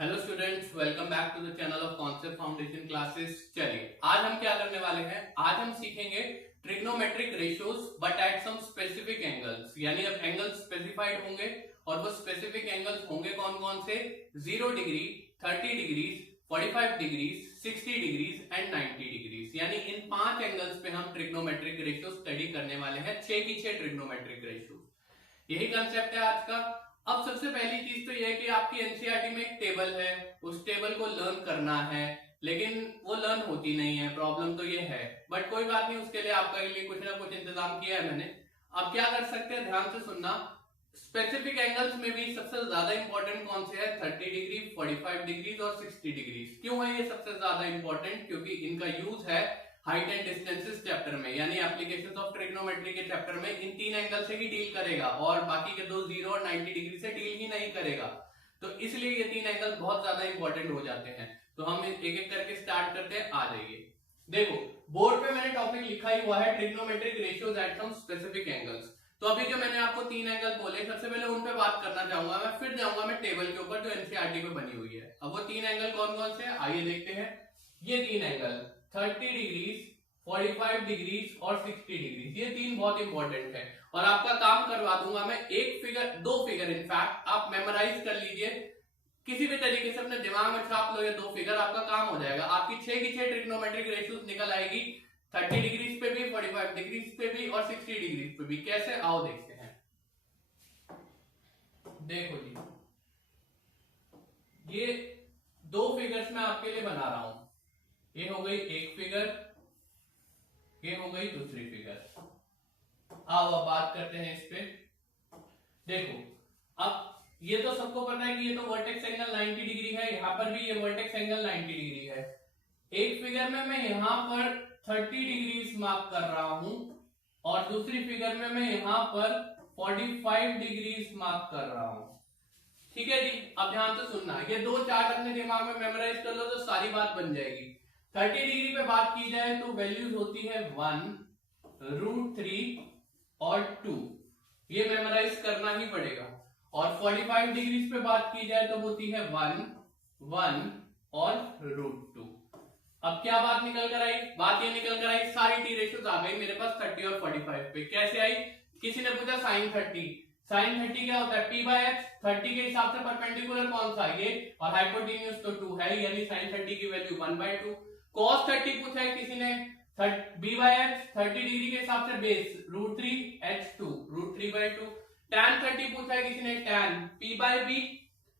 Hello students, welcome back to the channel of concept foundation classes. चलिए आज हम क्या करने वाले हैं, आज हम सीखेंगे trigonometric ratios but at some specific angles. यानी अब एंगल्स स्पेसिफाइड होंगे और वो स्पेसिफिक एंगल्स होंगे कौन कौन से? 0 degree, 30 degrees, 45 degrees, 60 degrees and 90 degrees. यानी इन 5 एंगल्स पे हम ट्रिग्नोमेट्रिक रेशियो स्टडी करने वाले हैं। 6 की 6 ट्रिग्नोमेट्रिक रेशियो, यही कंसेप्ट है आज का। अब सबसे पहली चीज तो यह है कि आपकी एनसीईआरटी में एक टेबल है, उस टेबल को लर्न करना है, लेकिन वो लर्न होती नहीं है। प्रॉब्लम तो ये है, बट कोई बात नहीं, उसके लिए आपके लिए कुछ ना कुछ इंतजाम किया है मैंने। अब क्या कर सकते हैं, ध्यान से सुनना। स्पेसिफिक एंगल्स में भी सबसे ज्यादा इंपॉर्टेंट कौन से है? 30 डिग्री, 45 डिग्रीज और 60 डिग्रीज। क्यों है ये सबसे ज्यादा इंपॉर्टेंट? क्योंकि इनका यूज है हाइट एंड डिस्टेंसेस चैप्टर में, यानी एप्लीकेशंस ऑफ ट्रिग्नोमेट्री के चैप्टर में इन 3 एंगल से ही डील करेगा और बाकी के दो 0 और 90 डिग्री से डील ही नहीं करेगा। तो इसलिए ये 3 एंगल बहुत ज्यादा इंपॉर्टेंट हो जाते हैं। तो हम एक एक करके स्टार्ट करते हैं, आ जाइए। देखो बोर्ड पे मैंने टॉपिक लिखा ही हुआ है trigonometric ratios at some specific angles. तो अभी जो मैंने आपको 3 एंगल बोले, सबसे पहले उन पे बात करना चाहूंगा मैं, फिर जाऊंगा मैं टेबल के ऊपर जो एनसीईआरटी में बनी हुई है। अब वो 3 एंगल कौन कौन से हैं आइए देखते हैं। ये 3 एंगल 30 डिग्रीज, 45 डिग्रीज और 60 डिग्रीज, ये 3 बहुत इंपॉर्टेंट है और आपका काम करवा दूंगा मैं। एक फिगर, 2 फिगर इनफैक्ट आप मेमोराइज कर लीजिए, किसी भी तरीके से अपने दिमाग में छाप लो, ये 2 फिगर आपका काम हो जाएगा। आपकी 6 की 6 ट्रिग्नोमेट्रिक रेशियोज निकल आएगी, 30 डिग्रीज पे भी, 45 डिग्रीज पे भी और 60 डिग्रीज पे भी। कैसे, आओ देखते हैं। देखो जी, ये 2 फिगर्स मैं आपके लिए बना रहा हूं। ये हो गई एक फिगर, ये हो गई दूसरी फिगर। आओ अब बात करते हैं इस पे। देखो अब ये तो सबको पता है कि ये तो वर्टेक्स एंगल 90 डिग्री है, यहां पर भी ये वर्टेक्स एंगल 90 डिग्री है। एक फिगर में मैं यहां पर 30 डिग्रीज मार्क कर रहा हूं और दूसरी फिगर में मैं यहां पर 45 डिग्रीज मार्क कर रहा हूं। ठीक है जी, अब ध्यान से सुनना, ये 2 चार्ट अपने दिमाग में मेमोराइज कर लो तो सारी बात बन जाएगी। 30 डिग्री पे बात की जाए तो वैल्यूज होती है 1, √3 और 2, ये मेमोराइज करना ही पड़ेगा। और 45 डिग्रीज पे बात की जाए तो होती है 1, 1 और √2। अब क्या बात निकल कर आई? बात ये निकल कर आई, सारी टी रेशियोज आ गई मेरे पास 30 और 45 पे। कैसे आई? किसी ने पूछा साइन 30, साइन 30 क्या होता है? p/x, 30 के हिसाब से परपेंडिकुलर कौन सा? ये, और हाइपोटेन्यूज तो 2 है, यानी साइन 30 की वैल्यू 1/2। cos 30 पूछा है किसी ने, b/x 30 डिग्री के हिसाब से बेस √3h2, √3/2। tan 30 पूछा है किसी ने, tan p/b,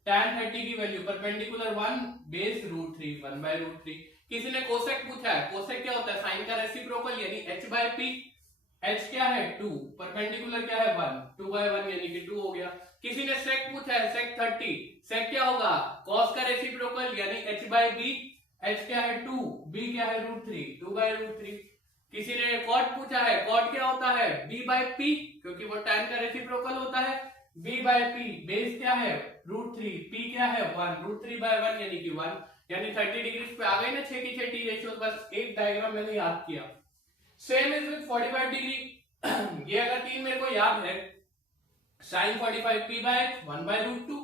tan 30 की वैल्यू परपेंडिकुलर 1, बेस √3, 1/√3। किसी ने कोसेक पूछा है, कोसेक क्या होता है? साइन का रेसिप्रोकल यानी h/p, h क्या है? 2, परपेंडिकुलर क्या है? 1, 2/1 यानी कि 2 हो गया। किसी ने सेक पूछा है, सेक 30, सेक क्या होगा? cos का रेसिप्रोकल यानी h/b, h क्या है? 2, b क्या है? √3, 2/√3। किसी ने कॉट पूछा है, कॉट क्या होता है? b/p, क्योंकि वो tan का रेसिप्रोकल होता है। b/p, बेस क्या है? √3, p क्या है? 1, √3/1 यानी कि 1। यानी 30 डिग्री पे आ गई ना 6 की 6 टी रेशियो। बस एक डायग्राम मैंने याद किया। Same is with 45 degree. ये अगर 3 मेरे को याद है, sin 45 p/h 1/√2,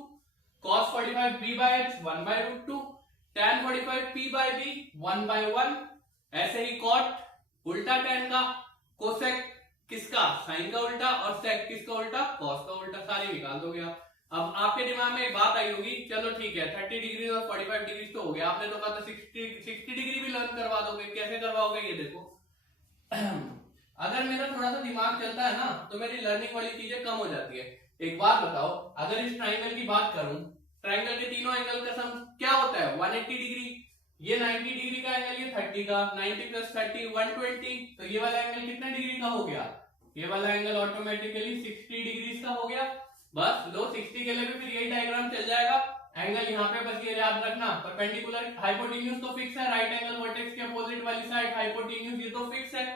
cos 45 b/h 1/√2, tan 45 p/b 1/1। ऐसे ही cot उल्टा tan का, कोसेक किसका? साइन का उल्टा, और सेक किसका उल्टा? कॉस का उल्टा। सारे निकाल दोगे आप। अब आपके दिमाग में एक बात आई होगी, चलो ठीक है 30 डिग्री और 45 डिग्री तो हो गया, आपने तो कहा था 60 डिग्री भी लर्न करवा दोगे। कैसे करवाओगे ये देखो। अगर मेरा थोड़ा सा दिमाग चलता है ना तो मेरी लर्निंग वाली चीजें कम हो जाती है। एक बात बताओ, अगर इस ट्राइंगल की बात करूं, ट्राइंगल के तीनों एंगल का सम क्या होता है? 180 डिग्री। ये 90 डिग्री का एंगल, ये 30 का, 90 + 30 120। तो ये वाला एंगल कितने डिग्री का हो गया? ये वाला एंगल ऑटोमेटिकली 60 डिग्री का हो गया। बस लो, 60 के लिए भी फिर यही डायग्राम चल जाएगा। एंगल यहाँ पे बस ये याद रखना, परपेंडिकुलर, हाइपोटेन्यूज तो फिक्स है, राइट एंगल वर्टेक्स के अपोजिट वाली साइड हाइपोटेन्यूज, ये तो फिक्स है।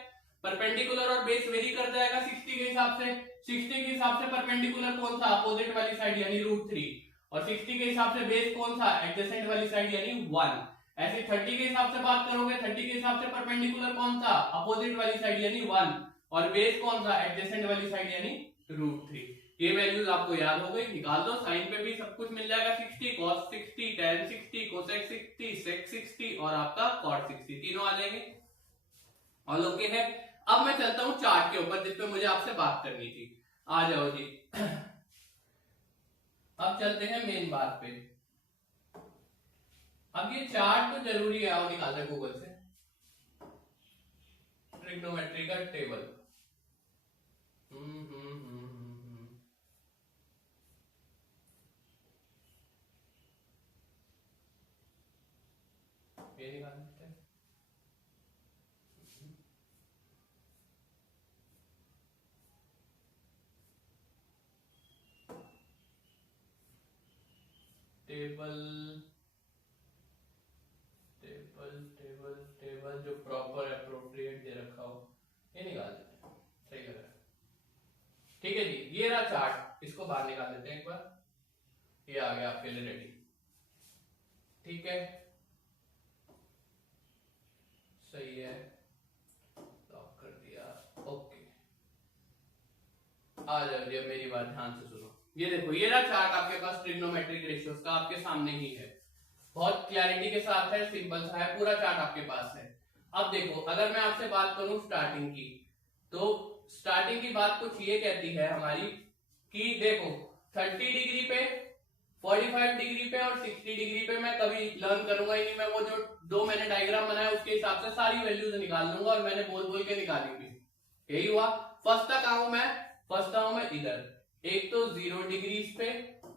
परपेंडिकुलर और बेस वेरी कर जाएगा 60 के हिसाब से। 60 के हिसाब से परपेंडिकुलर कौन सा? अपोजिट वाली साइड यानी √3, और 60 के हिसाब से बेस कौन सा? एडजेसेंट वाली साइड यानी 1। ऐसे 30 के हिसाब से बात करोगे, 30 के हिसाब से परपेंडिकुलर कौन सा? अपोजिट वाली साइड यानी 1, और बेस कौन सा? एडजेसेंट वाली साइड यानी √3। ये वैल्यूज आपको याद हो गई, निकाल दो। साइन पे भी सब कुछ मिल जाएगा, 60, cos 60, tan 60, cosec 60, sec 60 और आपका cot 60 तीनों आ जाएंगे। ऑल ओके है। अब मैं चलता हूं चार्ट के ऊपर जिसपे मुझे आपसे बात करनी थी। आ जाओ जी। अब चलते हैं मेन बात पे। अब ये चार्ट तो जरूरी है, आओ निकालते हैं गूगल से ट्रिग्नोमेट्री का टेबल। ये निकाल लेते हैं। टेबल टेबल टेबल टेबल जो प्रॉपर एप्रोप्रिएट दे रखा हो, ये निकाल देते हैं, सही लग रहा है। ठीक है जी, ये रहा चार्ट, इसको बाहर निकाल देते हैं एक बार। ये आ गया आपके लिए रेडी। ठीक है, सही है, लॉक कर दिया। ओके, आ जाओ जी, मेरी बात ध्यान से सुनो। ये देखो, ये रहा चार्ट आपके पास ट्रिग्नोमेट्रिक रेशियोज का, आपके सामने ही है, बहुत क्लैरिटी के साथ है, सिंपल सा है, पूरा चार्ट आपके पास है। अब देखो, अगर मैं आपसे बात करूं स्टार्टिंग की, तो स्टार्टिंग की बात कुछ ये कहती है हमारी कि देखो 30 डिग्री पे, 45 डिग्री पे और 60 डिग्री पे मैं कभी लर्न करूंगा ही नहीं। मैं वो जो दो मैंने डायग्राम बनाया उसके हिसाब से सारी वैल्यूज निकाल लूंगा और मैंने बोल बोल के निकालेंगे। यही हुआ। फर्स्ट तक आऊं मैं, फर्स्ट आऊं मैं इधर, एक तो 0 डिग्रीज पे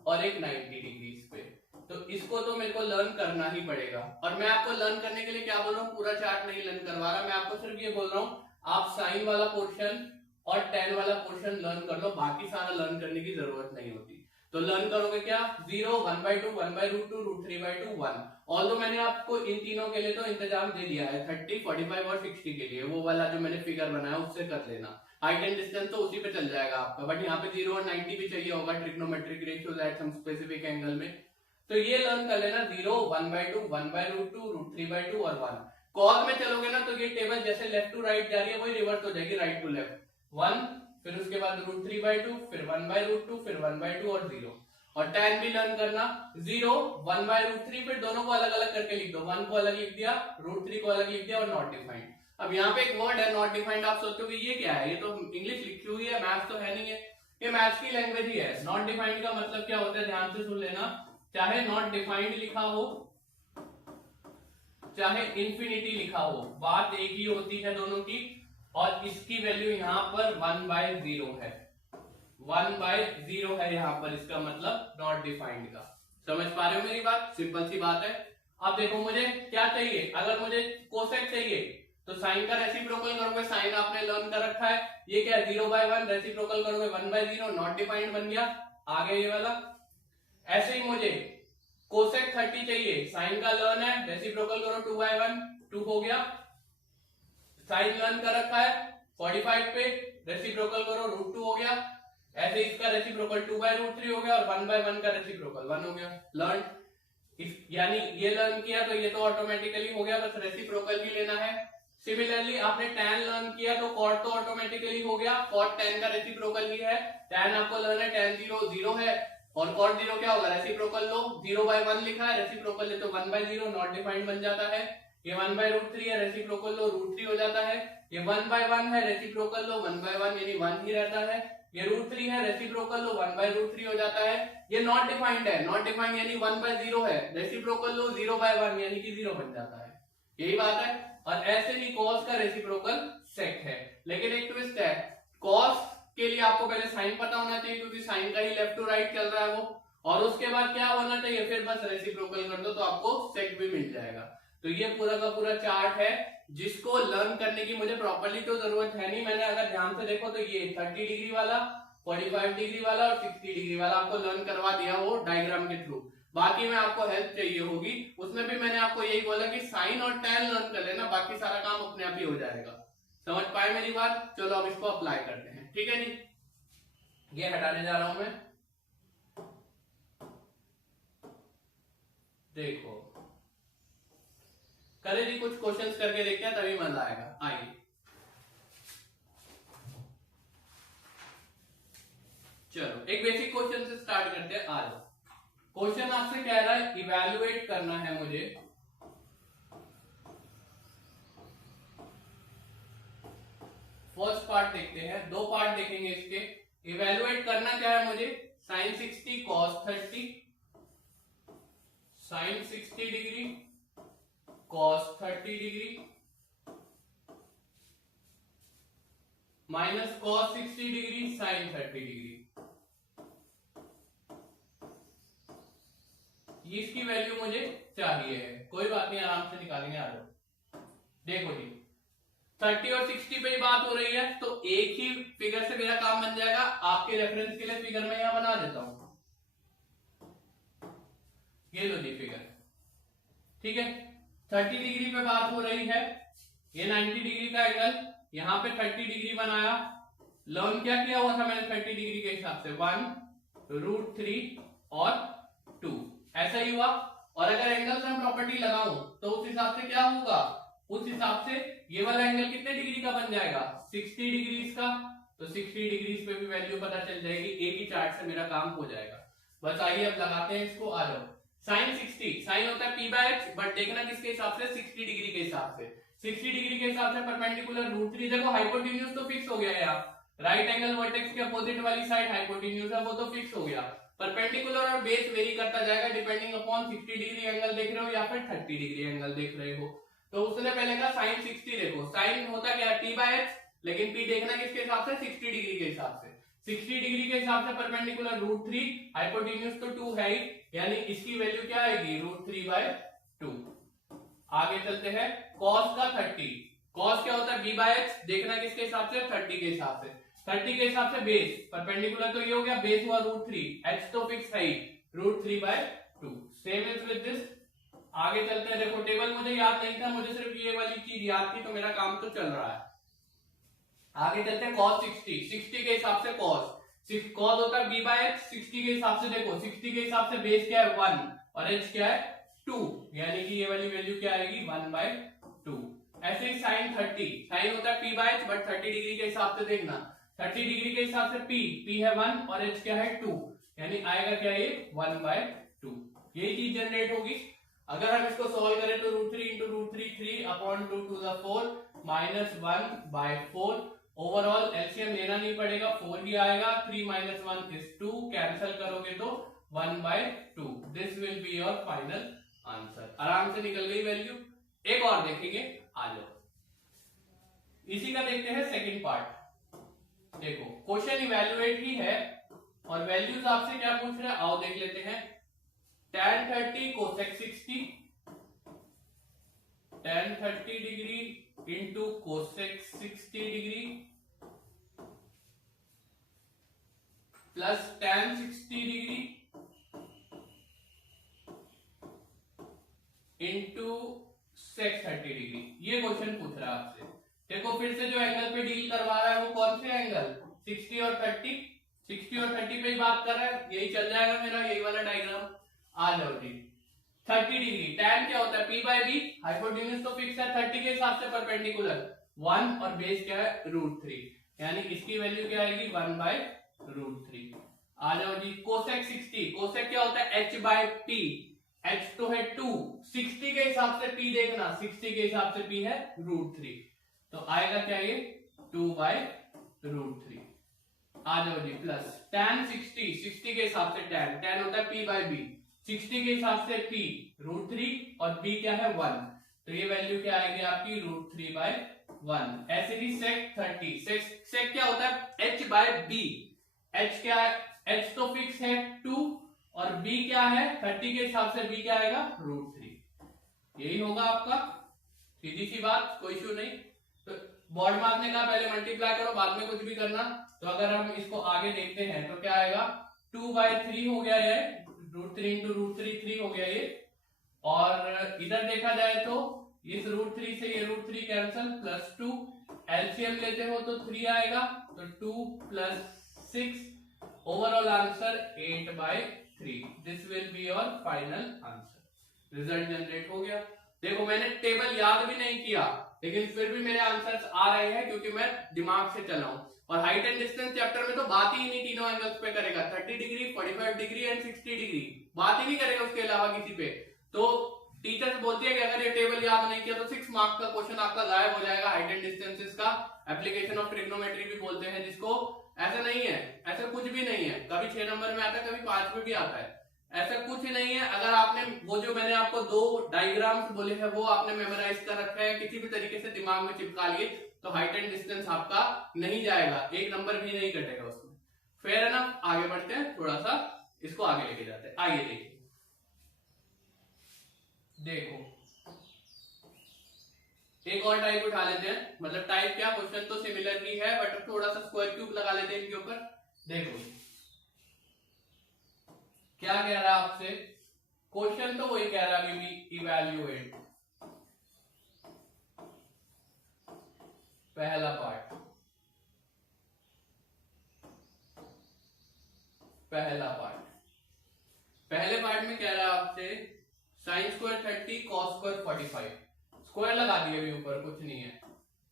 और एक 90 डिग्रीज पे, तो इसको तो मेरे को लर्न करना ही पड़ेगा। और मैं आपको लर्न करने के लिए क्या बोल रहा हूँ, पूरा चार्ट नहीं लर्न करवा रहा, मैं आपको सिर्फ ये बोल रहा हूँ आप साइन वाला पोर्शन और tan वाला पोर्शन लर्न कर लो, बाकी सारा लर्न करने की जरूरत नहीं होती। तो लर्न करोगे क्या, 0, 1/2, 1/√2, √3/2, 1। ऑल्दो मैंने आपको इन तीनों के लिए तो इंतजाम दे दिया है, 30, 45 और 60 के लिए, वो वाला जो मैंने फिगर बनाया उससे कर लेना। हाइट एंड डिस्टेंस तो उसी पे चल जाएगा आपका, बट यहाँ पे 0 और 90 भी चाहिए होगा trigonometric ratios at some specific angle में, तो ये लर्न कर लेना। 0, 1/2, 1/√2, √3/2 और 1। कॉल में चलोगे ना तो ये टेबल जैसे लेफ्ट टू राइट जा रही है वही रिवर्स हो जाएगी राइट टू लेफ्ट। 1, फिर उसके बाद √3/2, फिर 1/√2, फिर 1/2 और 0। और tan भी लर्न करना, 0, 1/√3, फिर दोनों को अलग अलग करके लिख दो, 1 को अलग लिख दिया, √3 को अलग लिख दिया और नॉट डिफाइंड। अब यहाँ पे एक वर्ड है नॉट डिफाइंड, आप सोचोगे ये क्या है, ये तो इंग्लिश लिखी हुई है, मैथ्स तो है नहीं है, ये मैथ्स की लैंग्वेज ही है। नॉट डिफाइंड का मतलब क्या होता है, ध्यान से सुन लेना, चाहे नॉट डिफाइंड लिखा हो चाहे इंफिनिटी लिखा हो, बात एक ही होती है दोनों की। और इसकी वैल्यू यहाँ पर 1/0 है, 1/0 है यहाँ पर, इसका मतलब नॉट डिफाइंड का। समझ पा रहे हो मेरी बात, सिंपल सी बात है। अब देखो मुझे क्या चाहिए, अगर मुझे कोसेक चाहिए तो साइन का रेसिप्रोकल करोगे, साइन आपने लर्न कर रखा है, ये क्या है 0/1, रेसिप्रोकल करोगे 1/0, नॉट डिफाइंड बन गया, आ गया ये वाला। ऐसे ही मुझे कोसेक 30 चाहिए, साइन का लर्न है, रेसिप्रोकल करो 2/1, 2 हो गया, साइन लर्न कर रखा है 45 पे, रेसिप्रोकल करो √2 हो गया, ऐसे इसका रेसिप्रोकल 2/√3 हो गया और 1/1 का रेसिप्रोकल 1 हो गया, लर्न। यानी ये लर्न किया तो ये तो ऑटोमेटिकली हो गया, बस रेसिप्रोकल भी लेना है। सिमिलरली आपने tan लर्न किया तो cot तो ऑटोमेटिकली हो गया, cot tan का रेसिप्रोकल ही है, tan आपको लर्न है, tan 0 0 है और cot 0 क्या होगा, रेसिप्रोकल लो, 0/1 लिखा है, रेसिप्रोकल ले तो 1/0, नॉट डिफाइंड बन जाता है। ये 1/√3 है, रेसिप्रोकल लो √3 हो जाता है। ये 1/1 है, रेसिप्रोकल लो 1/1 यानी 1 ही रहता है। ये √3 है, रेसिप्रोकल लो 1/√3 हो जाता है। ये नॉट डिफाइंड है, नॉट डिफाइंड यानी 1/0 है, रेसिप्रोकल लो 0/1 यानी कि 0 बन जाता है, यही बात है। और ऐसे ही cos का रेसिप्रोकल sec है, लेकिन एक ट्विस्ट है, cos के लिए आपको पहले साइन पता होना चाहिए क्योंकि साइन का ही लेफ्ट टू राइट चल रहा है वो, और उसके बाद क्या होना चाहिए, फिर बस रेसिप्रोकल कर दो तो आपको sec भी मिल जाएगा। तो ये पूरा का पूरा चार्ट है जिसको लर्न करने की मुझे प्रॉपर्ली तो जरूरत है नहीं, मैंने अगर ध्यान से देखो तो ये 30 डिग्री वाला, 45 डिग्री वाला और 60 डिग्री वाला आपको लर्न करवा दिया वो डायग्राम के थ्रू। बाकी में आपको हेल्प चाहिए होगी, उसमें भी मैंने आपको यही बोला कि साइन और tan लर्न कर लेना, बाकी सारा काम अपने आप ही हो जाएगा। समझ पाए मेरी बात, चलो अब इसको अप्लाई करते हैं, ठीक है जी। ये हटाने जा रहा हूं मैं, देखो करे जी, कुछ क्वेश्चंस करके देखते हैं तभी मजा आएगा, आइए। चलो एक बेसिक क्वेश्चन से स्टार्ट करते हैं। आज क्वेश्चन आपसे कह रहा है इवैल्यूएट करना है मुझे फर्स्ट पार्ट देखते हैं, दो पार्ट देखेंगे इसके। इवैल्यूएट करना क्या है मुझे, sin 60 cos 30 sin 60 degree cos 30 degree minus cos 60 degree sin 30 degree. इसकी वैल्यू मुझे चाहिए है, कोई बात नहीं आराम से निकालेंगे। आ जाओ देखो जी 30 और 60 पे बात हो रही है, तो एक ही फिगर से मेरा काम बन जाएगा। आपके रेफरेंस के लिए फिगर मैं यहां बना देता हूं, ये लो जी फिगर, ठीक है। 30 डिग्री पे बात हो रही है, ये 90 डिग्री का एंगल, यहां पे 30 डिग्री बनाया। लर्न क्या किया हुआ था मैंने 30 डिग्री के हिसाब से 1√3 और 2 ऐसा ही हुआ। और अगर एंगल से हम प्रॉपर्टी लगाऊं तो उस हिसाब से क्या होगा, उस हिसाब से ये वाला एंगल कितने डिग्री का बन जाएगा, 60 डिग्री का। तो 60 डिग्री पे भी वैल्यू पता चल जाएगी, एक ही चार्ट से मेरा काम हो जाएगा। बस आइए अब लगाते हैं इसको। आ जाओ sin 60, साइन होता है p/h, बट देखना किसके हिसाब से, 60 डिग्री के हिसाब से। 60 डिग्री के हिसाब से परपेंडिकुलर √3, देखो हाइपोटेन्यूज तो फिक्स हो गया यार, राइट एंगल वर्टेक्स के अपोजिट वाली साइड हाइपोटेन्यूज है, वो तो फिक्स हो गया। परपेंडिकुलर और बेस वेरी करता जाएगा डिपेंडिंग अपॉन 60 डिग्री एंगल देख रहे हो या फिर 30 डिग्री एंगल देख रहे हो। तो उसने पहले कहा sin 60, देखो sin होता क्या है p/h, लेकिन p देखना किसके हिसाब से, 60 डिग्री के हिसाब से। 60 डिग्री के हिसाब से परपेंडिकुलर √3, हाइपोटेन्यूज तो 2 है ही, यानी इसकी वैल्यू क्या आएगी, √3/2। आगे चलते हैं, cos का 30, cos क्या होता है b/h, देखना किसके हिसाब से, 30 के हिसाब से। 30 के हिसाब से बेस, परपेंडिकुलर तो ये हो गया, बेस हुआ √3, h तो फिक्स है ही, √3/2। Same is with this. आगे चलते हैं, देखो टेबल मुझे याद नहीं था, मुझे सिर्फ ये वाली चीज याद थी, तो मेरा काम तो चल रहा है। आगे चलते हैं cos 60, 60 के हिसाब से cos होता है b/h, 60 के हिसाब से देखो, 60 के हिसाब से बेस क्या है 1 और h क्या है 2, यानी कि ये वाली वैल्यू क्या आएगी 1/2। ऐसे ही sin 30, sin होता है p/h, बट 30 डिग्री के हिसाब से देखना, 30 डिग्री के हिसाब से p है 1 और h क्या है 2, यानी आएगा क्या ये 1/2। यही चीज जनरेट होगी। अगर हम इसको सॉल्व करें तो √3 × √3 3/2 -1/4। ओवरऑल एलसीएम लेना नहीं पड़ेगा, 4 ही आएगा। 3 - 1 is 2, कैंसिल करोगे तो 1/2। This will be your final answer. आराम से निकल गई वैल्यू। एक और देखेंगे, आ जाओ इसी का देखते हैं सेकंड पार्ट। देखो क्वेश्चन इवैल्यूएट ही है और वैल्यूज आपसे क्या पूछ रहा है, आओ देख लेते हैं। tan 30 cosec 60, tan 30 degree into cosec 60 degree plus tan 60 degree into sec 30 degree. ये क्वेश्चन पूछ रहा है आपसे। देखो फिर से जो एंगल पे डील करवा रहा है वो कौन से एंगल, 60 और 30, 60 और 30 पे ही बात कर रहा है, यही चल जाएगा मेरा, यही वाला डायग्राम। आ जाओ जी 30 डिग्री, tan क्या होता है p/b, हाइपोटेन्यूज तो फिक्स है, 30 के हिसाब से परपेंडिकुलर 1 और बेस क्या है √3, यानी इसकी वैल्यू क्या आएगी 1/√3। आ जाओ जी cosec 60, cosec क्या होता है h/p, h तो है 2, 60 के हिसाब से p देखना, 60 के हिसाब से p है √3, तो आएगा क्या ये 2/√3। आ जाओ जी प्लस tan 60, 60 के हिसाब से tan होता है p/b, 60 के हिसाब से p √3 और b क्या है 1, तो ये वैल्यू क्या आएगी आपकी √3/1। ऐसे ही sec 30, sec क्या होता है h/b, h क्या है, h तो फिक्स है 2 और b क्या है 30 के हिसाब से b क्या आएगा √3। यही होगा आपका, सीधी सी बात, कोई इशू नहीं। तो बॉड मार्क ने कहा पहले मल्टीप्लाई करो, बाद में कुछ भी करना। तो अगर हम इसको आगे देखते हैं तो क्या आएगा 2/3 हो गया ये, √3 × √3 3 हो गया ये। और इधर देखा जाए तो इस √3 से ये √3 कैंसिल, प्लस 2, एलसीएम लेते हो तो 3 आएगा, तो 2 + 6, overall answer 8/3। This will be your final answer. Result generate हो गया। देखो मैंने टेबल याद भी नहीं किया, लेकिन फिर भी मेरे आंसर्स आ रहे हैं क्योंकि मैं दिमाग से चला हूं। और हाइट एंड डिस्टेंस चैप्टर में तो बात ही नहीं तीनों एंगल्स पे करेगा, 30 डिग्री, 45 डिग्री एंड 60 डिग्री, बात ही नहीं करेगा उसके अलावा किसी पे। तो टीचर बोलती है कि अगर ये टेबल याद नहीं किया तो 6 मार्क्स का क्वेश्चन आपका गायब हो जाएगा हाइट एंड डिस्टेंसेस का, एप्लीकेशन ऑफ ट्रिग्नोमेट्री भी बोलते हैं जिसको। ऐसा नहीं है, ऐसा कुछ भी नहीं है, कभी 6 नंबर में आता है, कभी 5 में भी आता है, ऐसा कुछ नहीं है। अगर आपने वो जो मैंने आपको 2 डायग्राम्स बोले हैं वो आपने मेमोराइज कर रखा है, किसी भी तरीके से दिमाग में चिपका लिए, तो हाइट एंड डिस्टेंस आपका नहीं जाएगा, 1 नंबर भी नहीं कटेगा उसमें। फेयर है ना? आगे बढ़ते हैं, थोड़ा सा इसको आगे लेके जाते हैं। आइए देखिए, देखो एक और टाइप उठा लेते हैं, मतलब टाइप क्या, क्वेश्चन तो सिमिलर ही है बट थोड़ा सा स्क्वायर क्यूब लगा लेते हैं इनके ऊपर। देखो क्या कह रहा है आपसे, क्वेश्चन तो वही कह रहा है अभी, इवैल्यूएट पहला पार्ट, पहले पार्ट में कह रहा है आपसे sine square 30 cos square 45, square लगा दिए अभी ऊपर, कुछ नहीं है,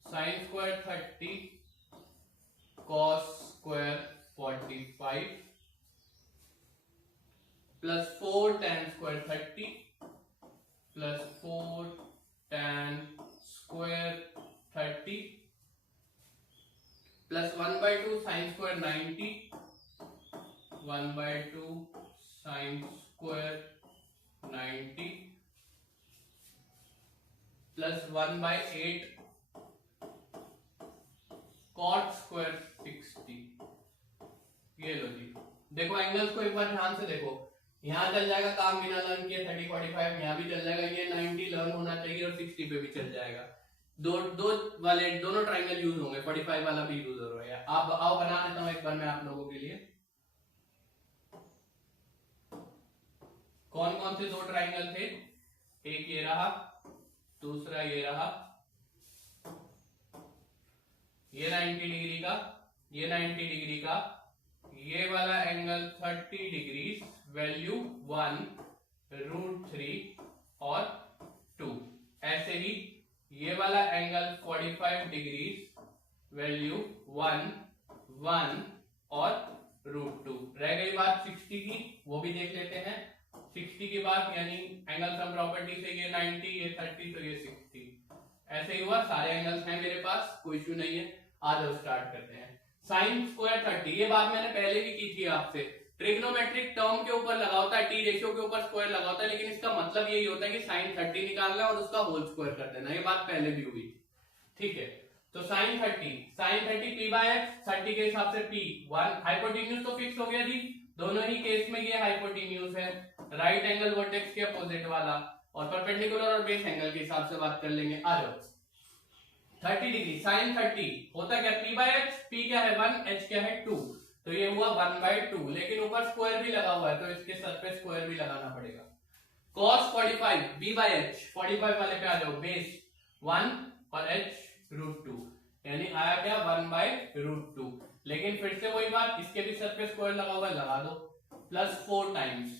sine square 30 cos square 45 plus 4 tan square 30 plus 4 tan square 30 plus 1/2 sine square 90, 1/2 sine square 90 plus 1/8 cot square 60। ये लो जी, देखो एंगल्स को एक बार ध्यान से देखो, यहां चल जाएगा काम बिना लर्न किए 30 45, यहां भी चल जाएगा, ये 90 लर्न होना चाहिए और 60 पे भी चल जाएगा, दो वाले दोनों ट्राइंगल यूज होंगे, 45 वाला भी यूज हो रहा है। आप आओ बना देता हूं एक बार मैं आप लोगों के लिए, कौन कौन से 2 ट्राइंगल थे, एक ये रहा, दूसरा ये रहा, ये 90 डिग्री का, ये 90 डिग्री का, ये वाला एंगल 30 डिग्री, वैल्यू 1√3 और 2, ऐसे ही ये वाला एंगल 45 डिग्री, वैल्यू 1 और √2। रह गई बात 60 की, वो भी देख लेते हैं। 60 की बात, यानी एंगल सम प्रॉपर्टी से ये 90, ये 30, तो ये 60, ऐसे ही हुआ, सारे एंगल्स हैं मेरे पास, कोई इश्यू नहीं है। आ जाओ स्टार्ट करते हैं। साइन स्क्वायर 30, ये बात मैंने पहले भी की थी आपसे, ट्रिग्नोमेट्रिक टर्म के ऊपर लगा होता है, टी रेशियो के ऊपर स्क्वायर लगा होता है, लेकिन इसका मतलब यही होता है कि साइन 30 निकालना और उसका होल स्क्वायर कर देना, ये बात पहले भी हुई, ठीक है। तो साइन 30 पी बाय एक्स, 30 के हिसाब से पी 1, हाइपोटेन्यूज तो फिक्स हो गया जी, दोनों ही केस में ये हाइपोटेन्यूज है, राइट एंगल वर्टेक्स के अपोजिट वाला, और परपेंडिकुलर और बेस एंगल के हिसाब से बात कर लेंगे। आ जाओ 30 डिग्री, साइन 30 होता क्या, पी बाय एक्स, पी क्या है 1, एच क्या है 2, तो ये हुआ 1/2, लेकिन ऊपर स्क्वायर भी लगा हुआ है तो इसके सर पे स्क्वायर भी लगाना पड़ेगा। cos 45 b by h, 45 वाले पे आ जाओ, बेस 1 और h √2, यानी आया क्या 1/√2, लेकिन फिर से वही बात, इसके भी सर पे स्क्वायर लगा हुआ है, लगा दो, प्लस 4 टाइम्स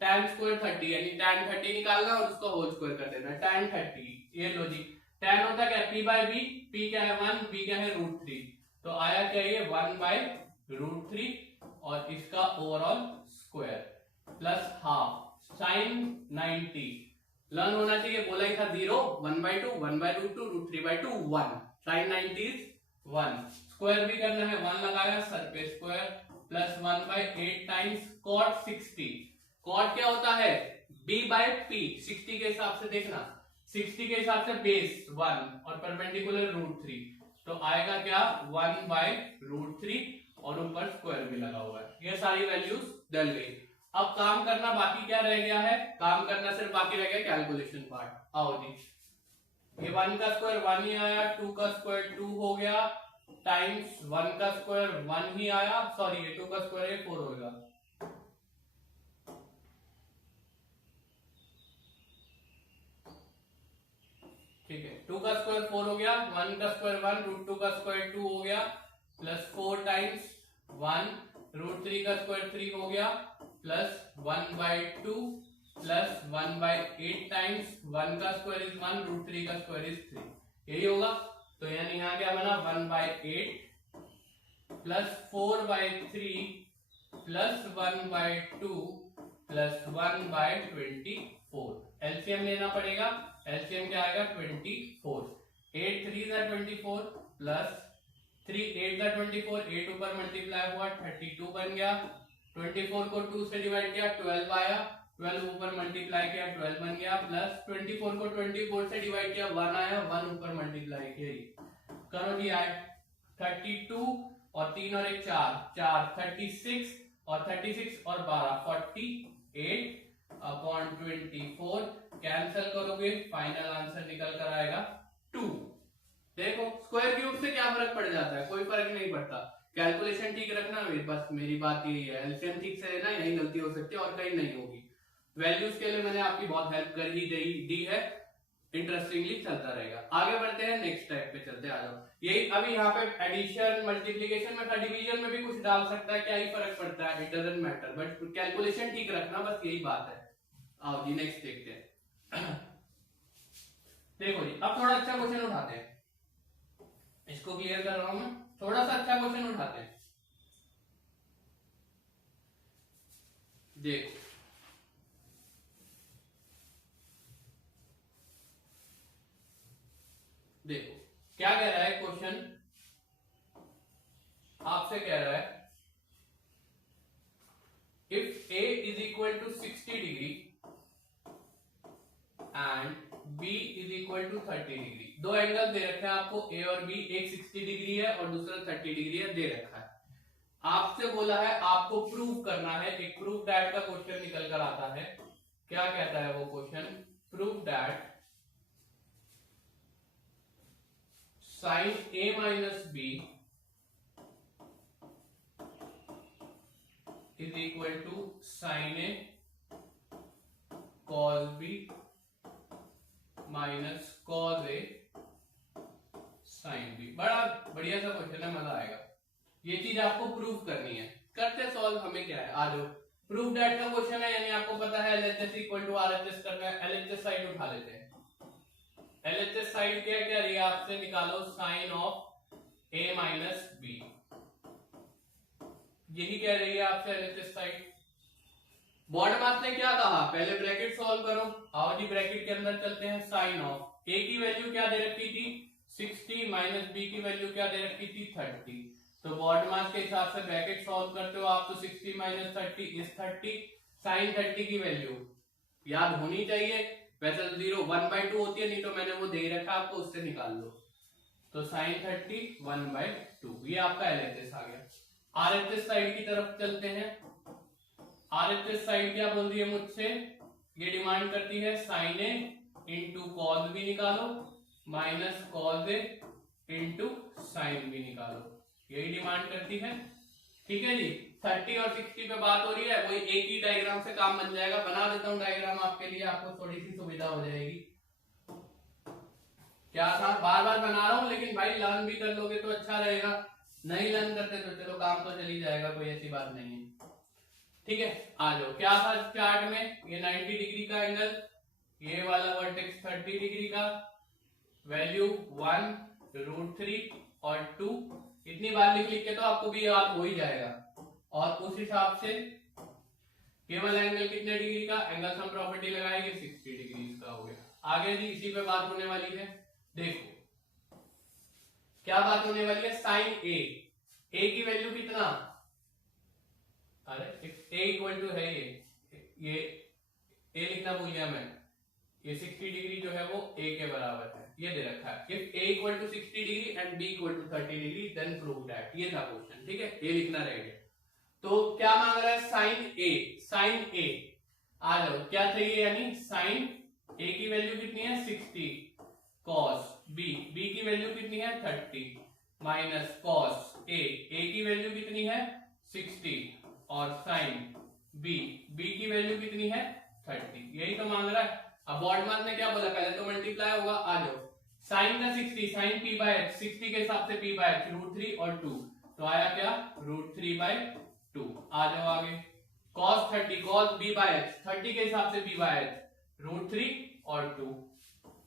tan स्क्वायर 30, यानी tan 30 निकालना और उसका होल स्क्वायर कर देना, tan 30, ये लो जी, tan होता क्या p/b, p क्या है 1, b क्या है √3, तो आया क्या ये 1/√3 और इसका overall square plus half, sine 90 learn होना चाहिए, बोला ही था 0, 1/2, 1/√2, √3/2, 1, साइन 90 1, स्क्वायर भी करना है, 1 लगाया, सर पे square, plus 1/8 times cot 60, cot क्या होता है b/p, 60 के हिसाब से देखना, 60 के हिसाब से बेस 1 और परपेंडिकुलर √3, तो आएगा क्या 1/√3 और ऊपर स्क्वायर भी लगा हुआ है, ये सारी वैल्यूज डल गई। अब काम करना बाकी क्या रह गया है, काम करना सिर्फ बाकी रह गया कैलकुलेशन पार्ट। आओ जी, ये 1 का स्क्वायर 1 ही आया, 2 का स्क्वायर 2 हो गया, टाइम्स 1 का स्क्वायर 1 ही आया, सॉरी ये 2 का स्क्वायर है 4 होगा, ठीक है, 2 का स्क्वायर 4 हो गया, 1 का स्क्वायर 1, √2 का स्क्वायर 2 हो गया, प्लस 4 टाइम्स 1, √3 का स्क्वायर 3 हो गया, प्लस 1/2 प्लस 1/8 टाइम्स 1 का स्क्वायर इज 1, √3 का स्क्वायर इज 3, यही होगा। तो यानी यहाँ क्या बना 1/8 प्लस 4/3 प्लस 1/2 प्लस 1/24। एलसीएम लेना पड़ेगा। एलसीएम क्या आएगा 24। 8 3 24 प्लस 3 8 24, 8 ऊपर मल्टीप्लाई हुआ 32 बन गया। 24 को 2 से डिवाइड किया 12 आया। 12 ऊपर मल्टीप्लाई किया 12 बन गया। प्लस 24 को 24 से डिवाइड किया 1 आया। 1 ऊपर मल्टीप्लाई किया। करो जी ऐड 32 और 3 और 1 4 4 36 और 36 और 12 48/24 कैंसिल करोगे फाइनल आंसर निकल कर आएगा 2। देखो स्क्वायर क्यूब से क्या फर्क पड़ जाता है, कोई फर्क नहीं पड़ता। कैलकुलेशन ठीक रखना, बस मेरी बात यही है। एलसीएम ठीक से लेना, यही गलती हो सकती है और कहीं नहीं होगी। वैल्यूज के लिए मैंने आपकी बहुत हेल्प कर ही दी है। इंटरेस्टिंगली चलता रहेगा। आगे बढ़ते हैं, नेक्स्ट टाइप पे चलते आ जाओ। यही अभी यहाँ पे एडिशन मल्टीप्लीकेशन में था, डिवीजन में भी कुछ डाल सकता है, क्या ही फर्क पड़ता है, it doesn't matter, but calculation ठीक रखना, बस यही बात है। आओ जी नेक्स्ट देखते हैं। देखो जी अब थोड़ा अच्छा क्वेश्चन उठाते हैं, इसको क्लियर कर रहा हूं मैं। थोड़ा सा अच्छा क्वेश्चन उठाते हैं। देखो देखो क्या कह रहा है क्वेश्चन, आपसे कह रहा है if a is equal to 60 degree and b is equal to 30 degree. दो एंगल दे रखे हैं आपको a और b, एक 60 डिग्री है और दूसरा 30 डिग्री है, दे रखा है। आपसे बोला है आपको प्रूव करना है, एक प्रूफ दैट का क्वेश्चन निकल कर आता है। क्या कहता है वो question, prove that sin a minus b is equal to sin a cos b minus cos a sin b। बड़ा बढ़िया सा क्वेश्चन है, मजा आएगा। ये चीज आपको प्रूव करनी है। करते सॉल्व, हमें क्या है, आ जाओ। प्रूफ दैट का क्वेश्चन है, यानी आपको पता है LHS इक्वल टू RHS करना है। LHS साइड उठा लेते हैं। LHS साइड क्या कह रही है आपसे, निकालो sine of a minus b, यही कह रही है आपसे LHS साइड। बॉर्ड मास ने क्या कहा, पहले ब्रैकेट सॉल्व करो। आओ जी ब्रैकेट के अंदर चलते हैं। साइन ऑफ a की वैल्यू क्या दे रखी थी 60 माइनस b की वैल्यू क्या दे रखी थी 30। तो बॉर्ड मास के हिसाब से ब्रैकेट सॉल्व करते हो आप, तो 60 माइनस 30 इज 30। साइन 30 की वैल्यू याद होनी चाहिए, वैसे 0 1/2 होती है, नहीं तो मैंने वो दे रखा आपको, उससे निकाल लो। तो साइन 30 1/2, ये आपका LHS आ गया। RHS साइड की तरफ चलते हैं। RHS साइड क्या बोल रही है मुझसे, ये डिमांड करती है साइन ए इंटू कॉस बी निकालो minus cos A into sine B निकालो, यही डिमांड करती है। ठीक है जी, 30 और 60 पे बात हो रही है, वही एक ही डायग्राम से काम बन जाएगा। बना देता हूं डायग्राम आपके लिए, आपको थोड़ी सी सुविधा हो जाएगी। क्या था, बार बार बना रहा हूं, लेकिन भाई लर्न भी कर लोगे तो अच्छा रहेगा, नहीं लर्न करते तो चलो काम तो चल ही जाएगा, कोई ऐसी बात नहीं है। ठीक है, आ जाओ। क्या था चार्ट में, ये 90 डिग्री का एंगल, ये वाला वर्टेक्स 30 डिग्री का, वैल्यू 1√3 और 2, इतनी बार लिख के तो आपको भी याद हो ही जाएगा। और उस हिसाब से केवल एंगल कितने डिग्री का, एंगल सम प्रॉपर्टी लगाएंगे 60 डिग्री का हो गया। आगे जी इसी पे बात होने वाली है। देखो क्या बात होने वाली है, साइन ए की वैल्यू कितना, अरे a इक्वल टू है ये a लिखना भूल गया मैं, ये 60 डिग्री जो है वो a के बराबर है, ये दे रखा है। If a equal to 60 degree and b equal to 30 degree then prove that, ये था क्वेश्चन। ठीक है, a लिखना रहेगा। तो क्या मांग रहा है, साइन a आ जाओ, क्या चाहिए, यानी साइन a की वैल्यू कितनी है 60, कॉस b की वैल्यू कितनी है 30, माइनस कॉस a की वैल्यू कितनी है 60 और साइन b की वैल्यू कितनी है 30, यही तो मांग रहा है। अब बॉर्ड मास ने क्या बोला, पहले तो मल्टीप्लाई होगा। आ जाओ, साइन का 60, साइन p/h 60 के हिसाब से p/h √3 और 2, तो आया क्या √3/2। आ जाओ आगे, cos 30 cos b/h 30 के हिसाब से p/h √3 और 2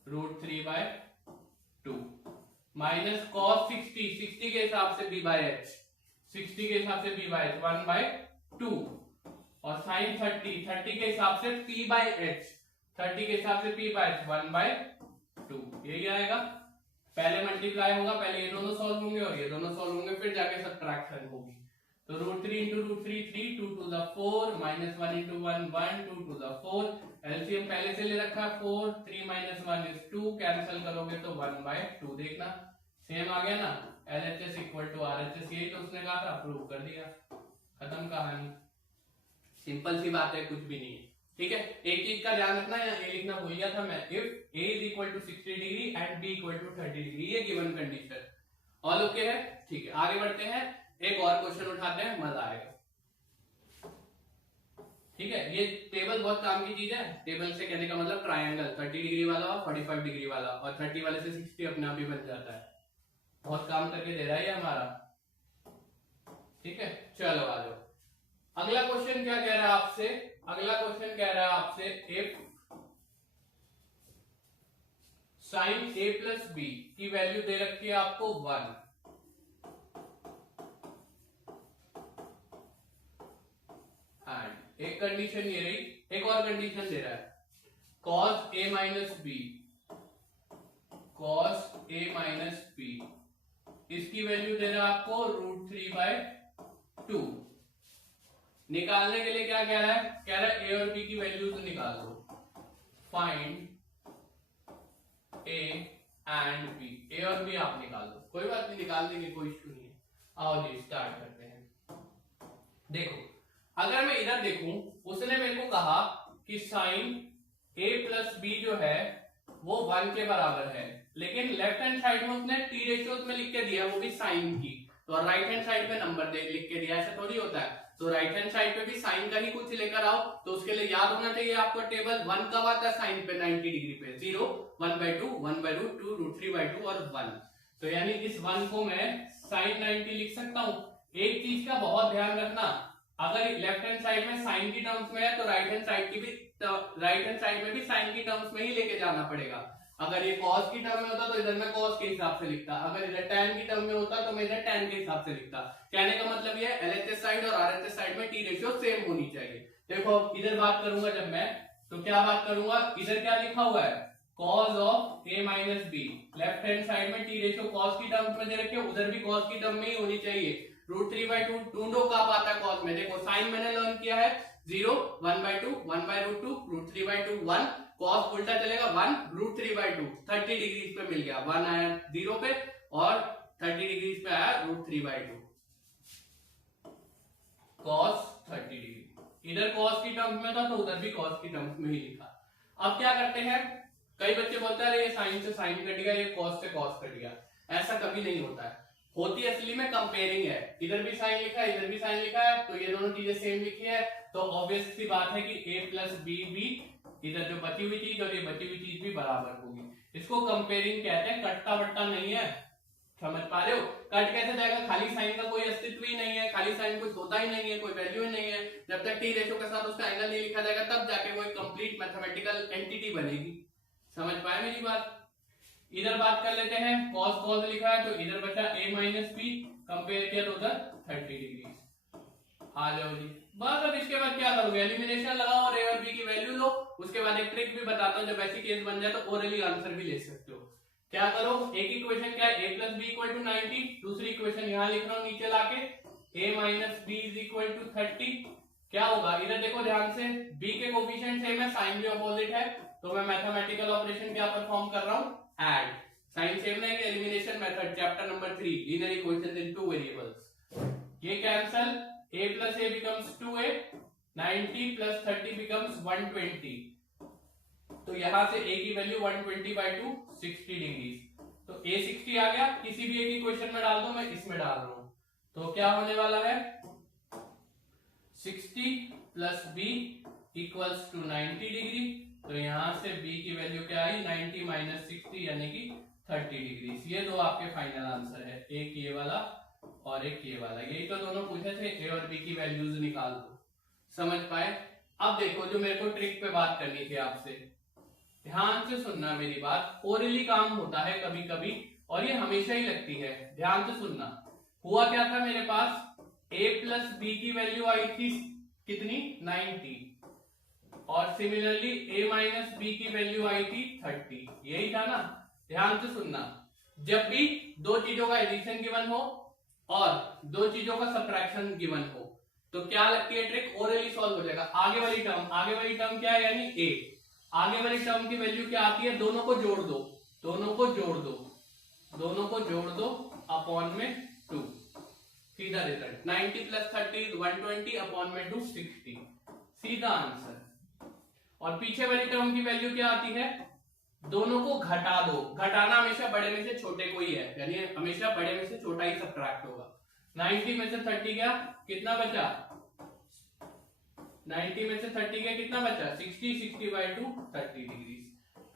√3/2, माइनस cos 60 60 के हिसाब से b/h 60 के हिसाब से b/h 1/2 और साइन 30 के हिसाब से p/h 30 के हिसाब से p/h 1/2 यही आएगा। पहले मल्टीप्लाई होगा, पहले ये दोनों सॉल्व होंगे और ये दोनों सॉल्व होंगे, फिर जाके सब्ट्रैक्शन होगी। तो √3 × √3 3 2 to the 4 -1 × 1 1 2 to the 4 LCM पहले से ले रखा है 4 3 - 1 is 2 कैंसिल करोगे तो 1/2 देखना सेम आ गया ना। LHS = RHS यही तो उसने कहा था, प्रूव कर दिया, खत्म कहानी। सिंपल सी बात है, कुछ भी नहीं है। ठीक है, एक चीज का ध्यान रखना, यहाँ ए लिखना भूल गया था मैं, if A = 60 degree and B = 30 degree, ये गिवन कंडीशन। ऑल ओके है? ठीक है, आगे बढ़ते हैं, एक और क्वेश्चन उठाते हैं, मजा आएगा। ठीक है, ये टेबल बहुत काम की चीज है। टेबल से कहने का मतलब ट्रायंगल 30 डिग्री वाला और 45 डिग्री वाला, और 30 वाले से 60 अपने आप ही बन जाता है। बहुत काम करके दे रहा है ये हमारा। ठीक है, चलो आ जाओ। अगला क्वेश्चन क्या कह रहा है आपसे? अगला क्वेश्चन कह रहा है आपसे, इफ साइन a + b की वैल्यू दे रखी है आपको 1 एंड एक कंडीशन ये रही, एक और कंडीशन दे रहा है cos a - b, cos a - b इसकी वैल्यू दे रहा है आपको √3/2। निकालने के लिए क्या कह रहा है? कह रहा है a और b की वैल्यूज निकाल दो, find a and b। a और b आप निकाल दो, कोई बात नहीं, निकाल देंगे, कोई इश्यू नहीं है। आओ जी स्टार्ट करते हैं। देखो, अगर मैं इधर देखूं, उसने मेरे को कहा कि साइन a + b जो है वो 1 के बराबर है, लेकिन लेफ्ट हैंड साइड में उसने t रेशियोज में लिख के दिया, वो भी साइन की, तो राइट हैंड साइड पे नंबर दे लिख के दिया, ऐसा थोड़ी होता है। तो राइट हैंड साइड पे भी साइन का ही कुछ लेकर आओ, तो उसके लिए याद होना चाहिए आपको टेबल। 1 कब आता है साइन पे? 90 डिग्री पे, 0 1/2 1/2 2 √3/2 और 1। तो यानी इस 1 को मैं साइन 90 लिख सकता हूं। एक चीज का बहुत ध्यान रखना, अगर लेफ्ट हैंड साइड में साइन की टर्म्स में है तो राइट हैंड साइड में भी साइन की टर्म्स में ही लेके जाना पड़ेगा। अगर ये cos की टर्म में होता तो इधर मैं cos के हिसाब से लिखता, अगर इधर tan की टर्म में होता तो मैं इधर tan के हिसाब से लिखता। कहने का मतलब ये LHS साइड और RHS साइड में t रेशियो सेम होनी चाहिए। देखो इधर बात करूंगा जब मैं, तो क्या बात करूंगा, इधर क्या लिखा हुआ है? cos of a - b। Left hand side में t रेशियो cos की टर्म्स में दे रखे, उधर भी cos की टर्म में ही होनी चाहिए। √3/2 ढूंढो कब आता है cos में। देखो साइन मैंने लर्न किया है 0 1/2 1/√2 √3/2 1, cos उल्टा चलेगा 1 √3/2 30 डिग्री पे मिल गया, 1 आया 0 पे और 30 डिग्री पे आया √3/2 cos 30 डिग्री। इधर cos की टर्म्स में था तो उधर भी cos की टर्म्स में ही लिखा। अब क्या करते हैं, कई बच्चे बोलते हैं ये साइन से साइन कट गया, ये cos से cos कट गया। ऐसा कभी नहीं होता है, होती असली में कंपेयरिंग है। इधर भी साइन लिखा है, इधर भी साइन लिखा है, तो ये दोनों चीजें सेम लिखी है, तो ऑब्वियस सी बात है कि a + b भी, इधर जो बची हुई चीज और ये बची हुई चीज भी बराबर होगी। इसको कंपेयरिंग कहते हैं, कट्टा बट्टा नहीं है। समझ पा रहे हो? कट कैसे जाएगा? खाली साइन का कोई अस्तित्व ही नहीं है, खाली साइन कुछ होता ही नहीं है, कोई वैल्यू ही नहीं है। जब तक टी रेशियो के साथ उसका एंगल नहीं लिखा जाएगा तब जाके वो एक कंप्लीट मैथमेटिकल एंटिटी बनेगी। समझ पाए मेरी बात? इधर बात कर लेते हैं, cos लिखा है तो इधर बचा a - b, कंपेयर किया तो उधर 30 डिग्री। आ जाओ जी, बस अब इसके बाद क्या करोगे? एलिमिनेशन लगाओ और a और b की वैल्यू लो। उसके बाद एक ट्रिक भी बताता हूं, जब ऐसी केस बन जाए तो ओरली आंसर भी ले सकते हो। क्या करो, एक इक्वेशन क्या है, a + b = 90, दूसरी इक्वेशन यहां लिख रहा हूं नीचे लाके, a - b = 30। क्या होगा इधर देखो ध्यान से, b के कोफिशिएंट सेम है, साइन भी अपोजिट है, तो मैं मैथमेटिकल ऑपरेशन क्या परफॉर्म कर रहा हूं, ऐड। साइन सेम रहेंगे, elimination method chapter number 3 linear equations इन 2 वेरिएबल्स। ये cancel, a + a becomes 2a, 90 + 30 becomes 120, तो यहां से a की वैल्यू 120/2 60 डिग्री, तो a 60 आ गया। किसी भी एक इक्वेशन में डाल दो, मैं इसमें डाल रहा हूं, तो क्या होने वाला है 60 + b = 90 डिग्री, तो यहां से b की वैल्यू क्या आई 90 - 60 यानी कि 30 डिग्री। ये दो आपके फाइनल आंसर है, एक ये वाला और एक ये वाला। यही तो दोनों पूछे थे, a और b की वैल्यूज निकाल दो। समझ पाए? अब देखो जो मेरे को ट्रिक पे बात करनी थी आपसे, ध्यान से सुनना मेरी बात। ओरली काम होता है कभी कभी और ये हमेशा ही लगती है, ध्यान से सुनना। हुआ क्या था मेरे पास, a प्लस बी की वैल्यू आई थी कितनी 90, और सिमिलरली a माइनस बी की वैल्यू आई थी 30। यही था ना। ध्यान से सुनना, जब भी दो चीजों का एडिशन गिवन हो और दो चीजों का सब्ट्रैक्शन गिवन हो तो क्या लगती है ट्रिक, ओरली सॉल्व हो जाएगा। आगे वाली टर्म क्या है, यानी a, आगे वाली टर्म की वैल्यू क्या आती है, दोनों को जोड़ दो, दोनों को जोड़ दो अपॉन में 2, सीधा रिजल्ट 90 प्लस 30 120 अपॉन में 2 60, सीधा आंसर। और पीछे वाली टर्म की वैल्यू क्या आती है, दोनों को घटा दो, घटाना हमेशा बड़े में से छोटे को ही है, यानी हमेशा बड़े में से छोटा ही सब्ट्रैक्ट होगा। 90 में से 30 गया, कितना बचा 90 में से 30 गया, कितना बचा 60, 60 बाई 2 30 डिग्री,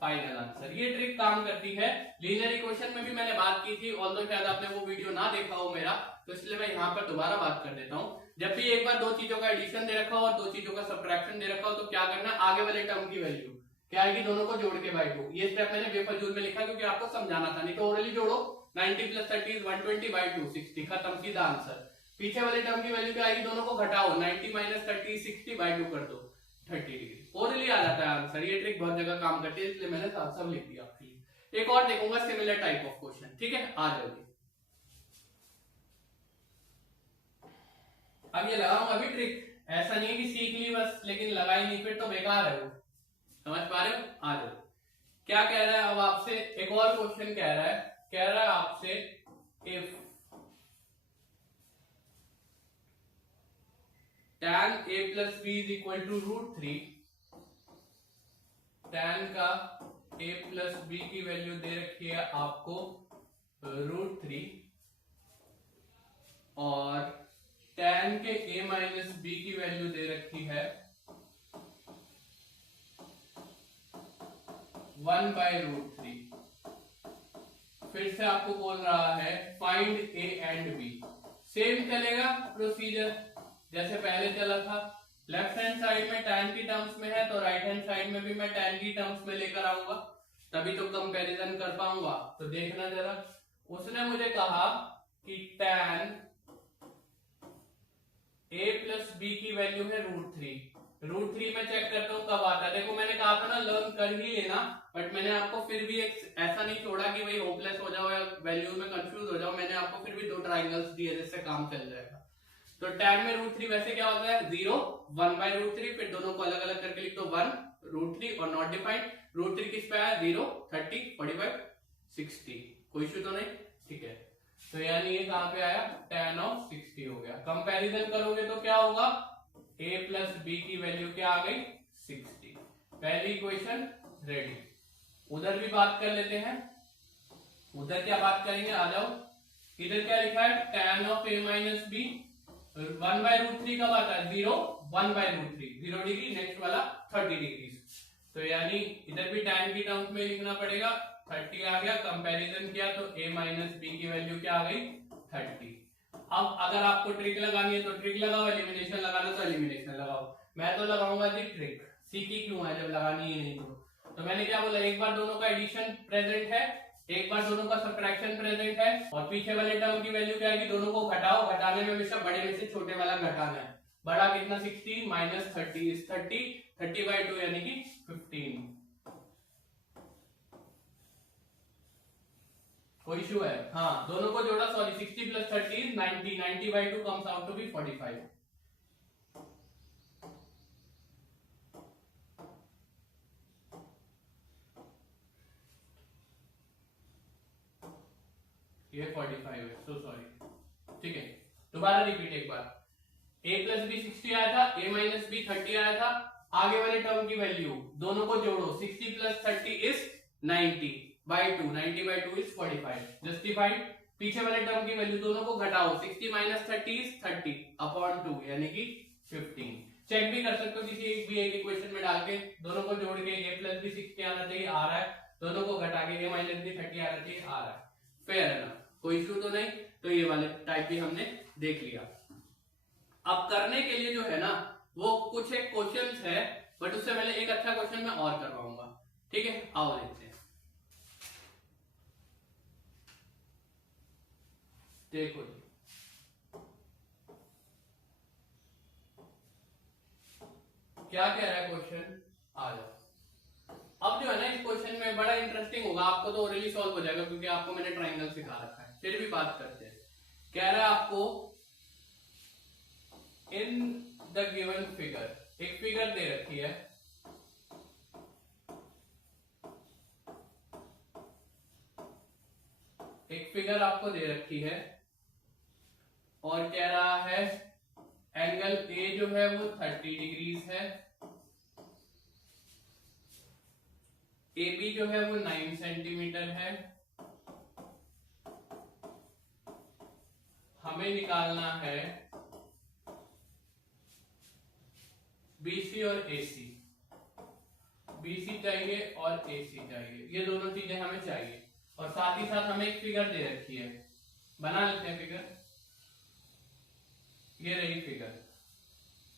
फाइनल आंसर। ये ट्रिक काम करती है। लीनियर इक्वेशन में भी मैंने बात की थी, ऑल्दो शायद आपने वो वीडियो ना देखा हो मेरा, तो इसलिए मैं यहाँ पर दोबारा बात कर देता हूँ। जब भी एक बार दो चीजों का एडिशन दे रखा हो और दो चीजों का सब्ट्रैक्शन दे रखा हो तो क्या करना है, आगे वाले टर्म की वैल्यू क्या आएगी, दोनों को जोड़ के बाई 2। ये स्टेप मैंने बेफजूल में लिखा क्योंकि आपको समझाना था, नहीं तो ओरली जोड़ो 90 प्लस 30 120 बाई 2 60, खत्म, सीधा आंसर। पीछे वाले टर्म की वैल्यू क्या आएगी, दोनों को घटाओ, 90 माइनस 30 60 बाई 2 कर दो 30 डिग्री, ओरली आ जाता है आंसर। ये ट्रिक बहुत जगह काम करती है, इसलिए मैंने सब लिख दिया आपके लिए। एक और देखूंगा सिमिलर टाइप ऑफ क्वेश्चन, ठीक है, आ जाओगे। अब ये लगाऊंगा अभी ट्रिक, ऐसा नहीं है कि सीख ली बस लेकिन लगाई नहीं, फिर तो बेकार है वो, समझ पा रहे हो। आ जाओ, क्या कह रहा है अब आपसे, एक और क्वेश्चन कह रहा है आपसे, if tan a plus B is equal to √3, tan का a प्लस बी की वैल्यू दे रखी है आपको √3 और tan के a माइनस बी की वैल्यू दे रखी है 1/√3। फिर से आपको बोल रहा है find a and b। Same चलेगा प्रोसीजर जैसे पहले चला था, लेफ्ट हैंड साइड में tan की टर्म्स में है तो राइट हैंड साइड में भी मैं tan की टर्म्स में लेकर आऊंगा, तभी तो कंपैरिजन कर पाऊंगा। तो देखना जरा, उसने मुझे कहा कि tan a प्लस बी की वैल्यू है √3। √3 में चेक करता हूं कब आता है। देखो मैंने कहा था ना लर्न कर ही लेना, बट मैंने आपको फिर भी एक ऐसा नहीं छोड़ा कि भाई होपलेस हो जाओ या वैल्यू में कंफ्यूज हो जाओ, मैंने आपको फिर भी दो ट्राइंगल्स दिए जिससे काम चल जाएगा। तो tan में √3 वैसे क्या होता है 0 1/√3, फिर दोनों को अलग अलग करके लिख दो 1√3 और नॉट डिफाइंड। √3 किस पे आया 0 30 45 60, कोई इशू तो नहीं, ठीक है। तो यानी ये कहां पे आया tan ऑफ 60 हो गया। कंपैरिजन करोगे तो क्या होगा, a प्लस बी की वैल्यू क्या आ गई 60। पहली इक्वेशन रेडी। उधर भी बात कर लेते हैं, उधर क्या बात करेंगे, आ जाओ। इधर क्या लिखा है tan of a minus B 1/√3 कब आता है 0 1/√3 0 डिग्री, नेक्स्ट वाला 30 डिग्री। तो यानी इधर भी tan की टर्म्स में लिखना पड़ेगा, 30 आ गया। कंपैरिजन किया तो a माइनस बी की वैल्यू क्या आ गई 30। अब अगर आपको ट्रिक लगानी है तो ट्रिक लगाओ, एलिमिनेशन लगाना तो एलिमिनेशन लगाओ। मैं तो लगाऊंगा जी ट्रिक, सीखी क्यों है जब लगानी ही नहीं तो मैंने क्या बोला, एक बार दोनों का एडिशन प्रेजेंट है, एक बार दोनों का सब्ट्रैक्शन प्रेजेंट है, और पीछे वाले टर्म की वैल्यू क्या है कि दोनों को घटाओ, घटाने में हमेशा बड़े में से छोटे वाला घटाना है। बड़ा कितना 60 माइनस 30 इज 30, 30/2 यानी कि 15। कोई इशू है, हाँ दोनों को जोड़ा, sorry 60 plus 30 is 90, 90/2 comes out to be 45। ये 45 है, सो सॉरी, ठीक है। दोबारा रिपीट एक बार, a प्लस बी 60 आया था, a माइनस बी 30 आया था, आगे वाले टर्म की वैल्यू दोनों को जोड़ो, 60 प्लस 30 इज 90/2, 90/2 इज 45, जस्टिफाइड। पीछे वाले टर्म की वैल्यू दोनों को घटाओ, 60 माइनस 30 इज 30 अपॉन 2 यानी कि 15। चेक भी कर सकते हो किसी एक भी एक इक्वेशन में डाल के, दोनों को जोड़ के a प्लस बी 60 आना चाहिए, आ रहा है, दोनों को घटा के a माइनस बी 30 आना चाहिए, आ रहा है, फेयर है ना, कोई इशू तो नहीं। तो ये वाले टाइप भी हमने देख लिया। अब करने के लिए जो है ना वो कुछ एक क्वेश्चंस है, बट उससे पहले एक अच्छा क्वेश्चन मैं और करवाऊंगा, ठीक है, आओ देखते हैं। देखो क्या कह रहा है क्वेश्चन, आ जाओ। अब जो है ना इस क्वेश्चन में बड़ा इंटरेस्टिंग होगा, आपको तो ओरली सॉल्व हो जाएगा क्योंकि आपको मैंने ट्राइंगल सिखा रखा है, फिर भी बात करते हैं। कह रहा है आपको इन द गिवन फिगर, एक फिगर दे रखी है, एक फिगर आपको दे रखी है और कह रहा है एंगल ए जो है वो 30 डिग्रीज है, ए बी जो है वो 9 सेंटीमीटर है, हमें निकालना है बीसी और एसी, बीसी चाहिए और एसी चाहिए, ये दोनों चीजें हमें चाहिए और साथ ही साथ हमें एक फिगर दे रखी है, बना लेते हैं फिगर। ये रही फिगर,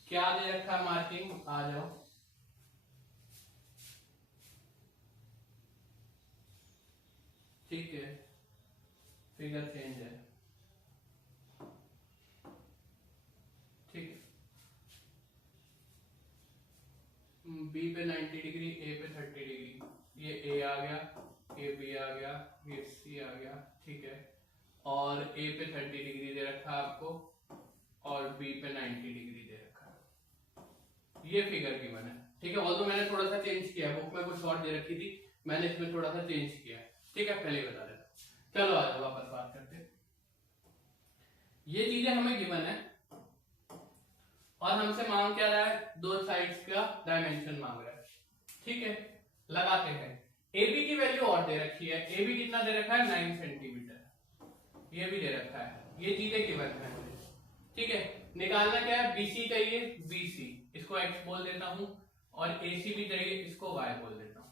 क्या दे रखा मार्किंग, आ जाओ। ठीक है, फिगर चेंज है, ठीक है, बी पे 90 डिग्री, ए पे 30 डिग्री, ये ए आ गया, ये बी आ गया, ये सी आ गया, ठीक है, और ए पे 30 डिग्री दे रखा है आपको और बी पे 90 डिग्री दे रखा है, ये फिगर गिवन है, ठीक है। ऑल्दो मैंने थोड़ा सा चेंज किया, बुक में कुछ और दे रखी थी, मैंने इसमें थोड़ा सा चेंज किया, ठीक है, पहले बता देता। चलो आ जाओ वापस बात करते हैं। ये चीजें हमें गिवन है और हमसे मांग क्या रहा है, दो साइड्स का डायमेंशन मांग रहा है, ठीक है, लगाते हैं। ए बी की वैल्यू और दे रखी है, ए बी कितना दे रखा है 9 सेंटीमीटर, ये भी दे रखा है, ये चीजें गिवन है मुझे, ठीक है। निकालना क्या है, बीसी चाहिए, बीसी इसको एक्स बोल देता हूं और एसी भी चाहिए, इसको वाई बोल देता हूं,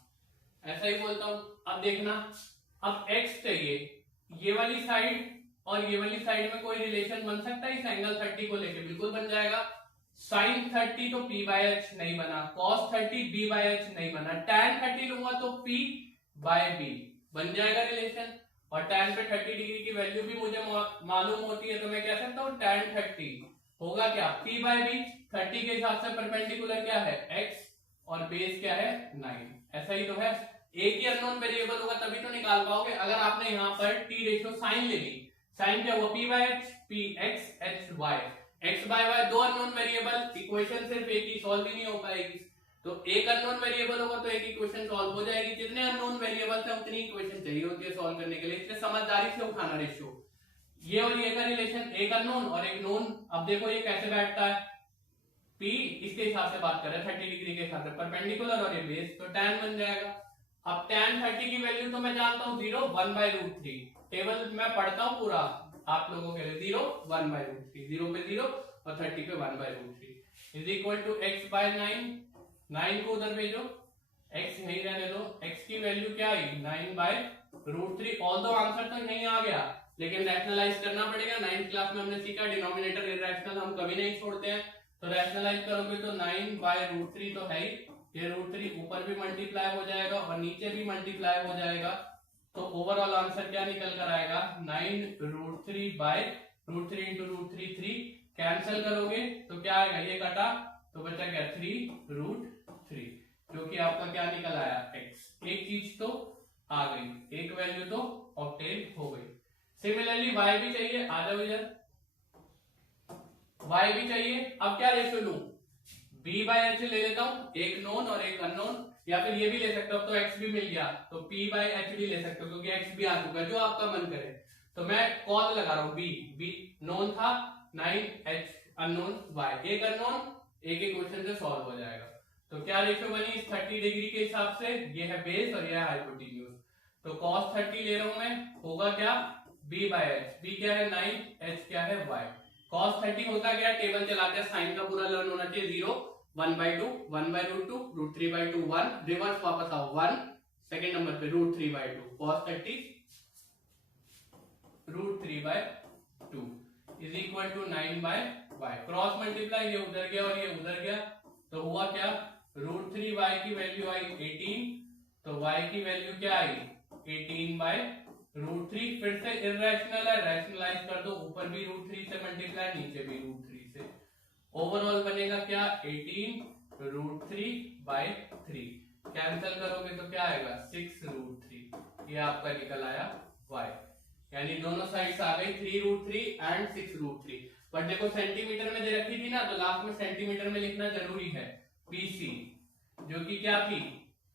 ऐसा ही बोलता हूं। अब देखना, अब एक्स चाहिए, ये वाली साइड और ये वाली साइड में कोई रिलेशन बन सकता है इस एंगल 30 को लेके, बिल्कुल बन जाएगा। साइन 30 तो पी बाय एच नहीं बना, कॉस 30 बी बाय एच नहीं बना, टैन 30 लूंगा तो पी बाय बी बन जाएगा रिलेशन, और टैन पे 30 डिग्री की वैल्यू भी मुझे मालूम होती है, तो मैं कह सकता हूं टैन 30 होगा क्या, पी बाय बी, 30 के हिसाब से परपेंडिकुलर क्या है एक्स और बेस क्या है 9, ऐसा ही तो है। एक ही अननोन वेरिएबल होगा तभी तो निकाल पाओगे। अगर आपने यहाँ पर टी रेशियो साइन ले ली, साइन क्या हुआ P by H, P X H Y, X by Y दो अननोन वेरिएबल, इक्वेशन सिर्फ एक ही, सॉल्व ही नहीं हो पाएगी। तो एक अननोन वेरिएबल होगा तो एक इक्वेशन सॉल्व हो जाएगी, जितने अननोन वेरिएबल्स हैं उतनी इक्वेशन चाहिए होती है सॉल्व करने के लिए, इसलिए समझदारी से उठाना रेशियो। ये और ये का रिलेशन, एक अननोन और एक नोन। अब देखो ये कैसे बैठता है, P इसके हिसाब से बात कर रहे हैं 30 डिग्री के हिसाब से, परपेंडिकुलर और ये बेस, तो tan बन जाएगा। अब tan 30 की वैल्यू तो मैं जानता हूँ 0 1/√3, टेबल मैं पढ़ता हूँ पूरा आप लोगों के लिए, 0 1/√3, 0 पे 0 और 30 पे 1/√3 is equal to x by 9, 9 को उधर भेजो, x नहीं रहने दो, x की वैल्यू क्या आई 9/√3। ऑल्दो आंसर तो नहीं आ गया लेकिन रैशनलाइज करना पड़ेगा, 9th क्लास में हमने सीखा डिनोमिनेटर इरैशनल हम कभी नहीं छोड़ते हैं, तो रैशनलाइज करोगे तो 9/√3 तो है ही, ये √3 ऊपर भी मल्टीप्लाई हो जाएगा और नीचे भी मल्टीप्लाई हो जाएगा, तो ओवरऑल आंसर क्या निकल कर आएगा 9√3/√3 इंटू √3 3, कैंसिल करोगे तो क्या आएगा, ये कटा तो बचा क्या 3√3, जो कि आपका क्या निकल आया x। एक चीज तो आ गई, एक वैल्यू तो ऑब्टेन हो गई। सिमिलरली y भी चाहिए, आ जाओ इधर, y भी चाहिए। अब क्या रेशियो लूं, b बाय एच ले लेता हूं, एक नोन और एक अननोन, या फिर ये भी ले सकते हो, अब तो x भी मिल गया तो p बाय एच भी ले सकते हो क्योंकि x भी आ चुका है, जो आपका मन करे। तो मैं कॉल लगा रहा हूं, b नोन था 9h अननोन y, एक अननोन एक इक्वेशन से सॉल्व हो जाएगा। तो क्या रेशियो बनी इस 30 डिग्री के हिसाब से, ये है बेस और ये है हाइपोटेन्यूज, तो cos 30 ले रहा हूं मैं, होगा क्या b बाय एच, b क्या है 9, h क्या है y। cos 30 होता क्या, टेबल चलाते हैं, साइन का पूरा लर्न होना चाहिए, 0 1/2 1/√2 √3/2 1, रिवर्स वापस आओ 1, सेकंड नंबर पे √3/2, cos 30 √3/2 is equal to 9/y, cross multiply, ये उधर गया और ये उधर गया, तो हुआ क्या √3y की वैल्यू आई 18, तो y की वैल्यू क्या आई 18/√3, फिर से इररेशनल है, रैशनलाइज कर दो, ऊपर भी √3 से मल्टीप्लाई, नीचे भी √3 से, ओवरऑल बनेगा क्या 18 √3/3, कैंसिल करोगे तो क्या आएगा 6√3, ये आपका निकल आया y। यानी दोनों साइड्स आ गई 3√3 एंड 6√3। बट देखो सेंटीमीटर में दे रखी थी ना, तो लास्ट में सेंटीमीटर में लिखना जरूरी है। PC जो कि क्या थी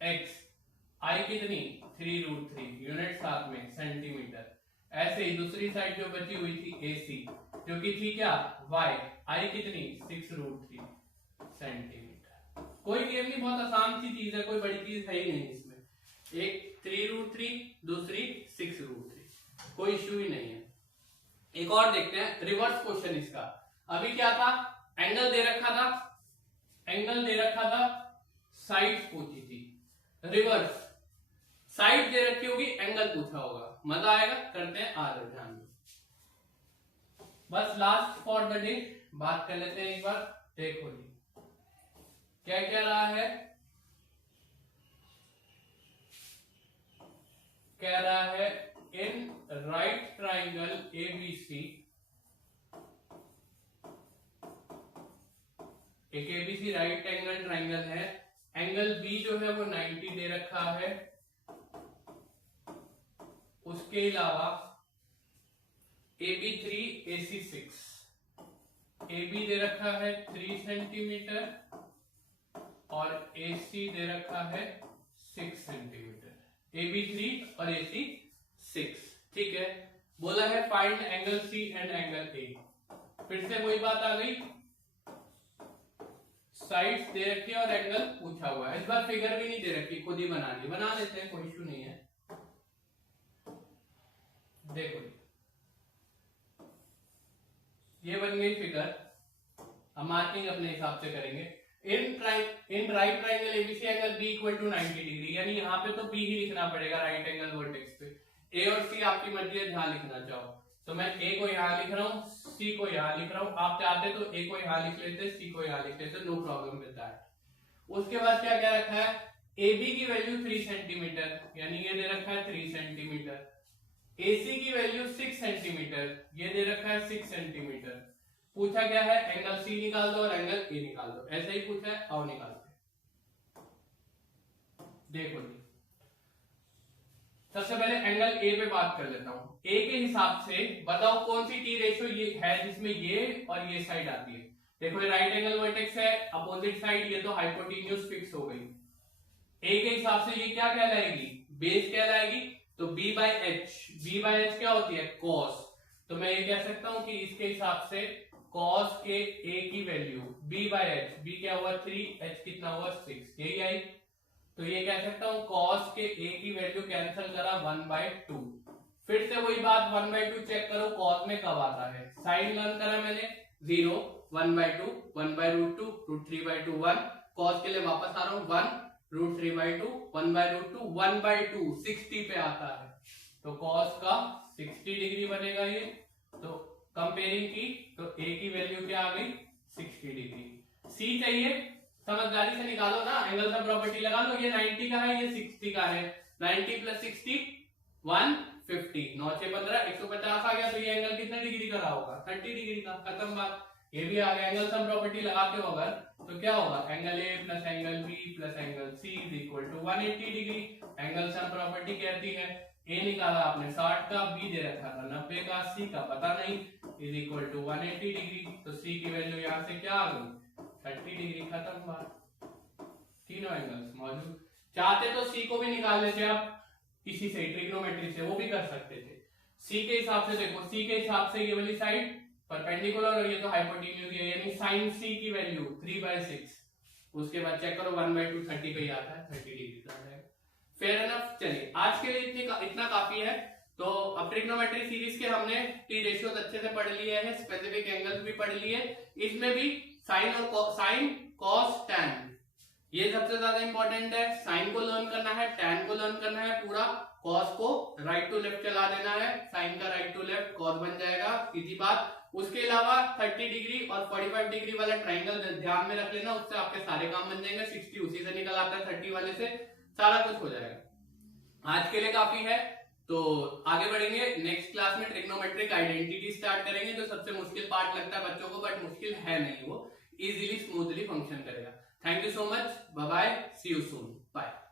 x, I कितनी 3√3, यूनिट साथ में सेंटीमीटर। ऐसे ही दूसरी साइड जो बची हुई थी AC जो कि थी क्या y, I कितनी 6√3 सेंटीमीटर। कोई गेम नहीं, बहुत आसान सी चीज है, कोई बड़ी चीज है ही नहीं इसमें। एक 3√3, दूसरी 6√3, कोई इश्यू ही नहीं है। एक और देखते हैं रिवर्स क्वेश्चन इसका। अभी क्या था, एंगल दे रखा था, एंगल दे रखा था, साइड्स पूछी थी। रिवर्स साइड दे रखी होगी, एंगल पूछा होगा, मजा आएगा। करते हैं आज ध्यान में, बस लास्ट फॉर द डे बात कर लेते हैं एक बार। देखो जी क्या क्या रहा है, कह रहा है इन राइट ट्राइंगल ABC, एक ABC राइट एंगल ट्राइंगल है, एंगल B जो है वो 90 दे रखा है, उसके अलावा AB3 AC6, AB दे रखा है 3 सेंटीमीटर और AC दे रखा है 6 सेंटीमीटर, AB3 और AC6। ठीक है, बोला है find angle C and angle A। फिर से वही बात आ गई, साइड्स दे रखी है और एंगल पूछा हुआ है। इस बार फिगर भी नहीं दे रखी, खुद ही बना लेते हैं, कोई इशू नहीं है। देखो ये बन गई फिगर, अब मार्किंग अपने हिसाब से करेंगे। In right triangle ABC angle B equal to 90 degree, यानी यहाँ पे तो B ही लिखना पड़ेगा राइट एंगल वर्टेक्स पे। A और C आपकी मर्जी है जहां लिखना चाहो, तो मैं A को यहाँ लिख रहा हूँ, C को यहाँ लिख रहा हूँ। आप चाहते तो A को यहाँ लिख लेते, C को यहाँ लिख लेते, नो प्रॉब्लम विद दैट। उसके बाद क्या क्या रखा है, AB की वैल्यू 3 सेंटीमीटर, यानी ये दे रखा है 3 सेंटीमीटर। AC की वैल्यू 6 सेंटीमीटर, ये दे रखा है 6 सेंटीमीटर। पूछा क्या है, एंगल C निकाल दो और एंगल A निकाल दो, ऐसे ही पूछा है, आओ निकालते हैं। देखो जी सबसे पहले एंगल A पे बात कर लेता हूं। A के हिसाब से बताओ कौन सी T रेशियो ये है जिसमें ये और ये साइड आती है। देखो ये राइट एंगल वर्टेक्स है, अपोजिट साइड ये तो हाइपोटेन्यूज फिक्स हो गई। A के हिसाब से ये क्या कहलाएगी, बेस कहलाएगी, तो B बाय एच क्या होती है cos। तो मैं ये कह सकता हूं कि इसके हिसाब से cos के A की value B by H, B क्या हुआ 3, H कितना हुआ 6, यही आई। तो ये कह सकता हूं cos के A की वैल्यू कैंसिल करा 1/2। फिर से वही बात 1/2 चेक करो cos में कब आता है, साइन लर्न करा मैंने 0, 1/2, 1/√2, √3/2, 1। cos के लिए वापस आ रहा हूं 1, √3/2, 1/√2, 1/2 60 पे आता है, तो cos का 60 डिग्री बनेगा ये। तो कंपेयरिंग की तो A की वैल्यू क्या आ गई 60 डिग्री। C चाहिए, समझदारी से निकालो ना, एंगल का प्रॉपर्टी लगा लो। ये 90 का है, ये 60 का है, 90 + 60 150, 9 6 15 150 आ गया। तो ये एंगल कितने डिग्री का रहा होगा 30 डिग्री का, खत्म बात। ये भी आ गया। एंगल सम प्रॉपर्टी लगाते हो अगर तो क्या होगा, angle A plus angle B plus angle C is equal to 180 degree. Angle sum property कहती है A निकाला आपने 60 का, B दे रखा था 90 का, C का पता नहीं, इज इक्वल टू 180 डिग्री। तो C की वैल्यू यहाँ से क्या आ गई 30 डिग्री, खत्म बात। तीनों एंगल्स मौजूद। चाहते तो C को भी निकाल लेते आप इसी से, ट्रिग्नोमेट्री से, वो भी कर सकते थे। C के हिसाब से देखो, C के हिसाब से ये वाली साइड परपेंडिकुलर और ये तो हाइपोटेन्यूज है, यानी sin C की वैल्यू 3/6। उसके बाद चेक करो 1/2 30 पे ही आता है, 30 डिग्री का है। Fair enough. चलिए आज के लिए इतना काफी है। तो अब ट्रिग्नोमेट्री सीरीज के हमने टी रेशियोज अच्छे से पढ़ लिए हैं, स्पेसिफिक एंगल्स भी पढ़ लिए। इसमें भी साइन और साइन कॉस टैन ये सबसे ज्यादा इंपॉर्टेंट है। साइन को लर्न करना है, टैन को लर्न करना है पूरा, कॉस को राइट टू लेफ्ट चला देना है, साइन का राइट टू लेफ्ट कॉस बन जाएगा, सीधी बात। उसके अलावा 30 डिग्री और 45 डिग्री वाला ट्राइंगल ध्यान में रख लेना, उससे आपके सारे काम बन जाएंगे। 60 उसी से निकल आता है, 30 वाले से सारा कुछ हो जाएगा। आज के लिए काफी है, तो आगे बढ़ेंगे। नेक्स्ट क्लास में ट्रिग्नोमेट्रिक आइडेंटिटी स्टार्ट करेंगे, जो सबसे मुश्किल पार्ट लगता है बच्चों को, बट मुश्किल है नहीं, वो इजीली स्मूथली फंक्शन करेगा। Thank you so much, bye bye, see you soon, bye.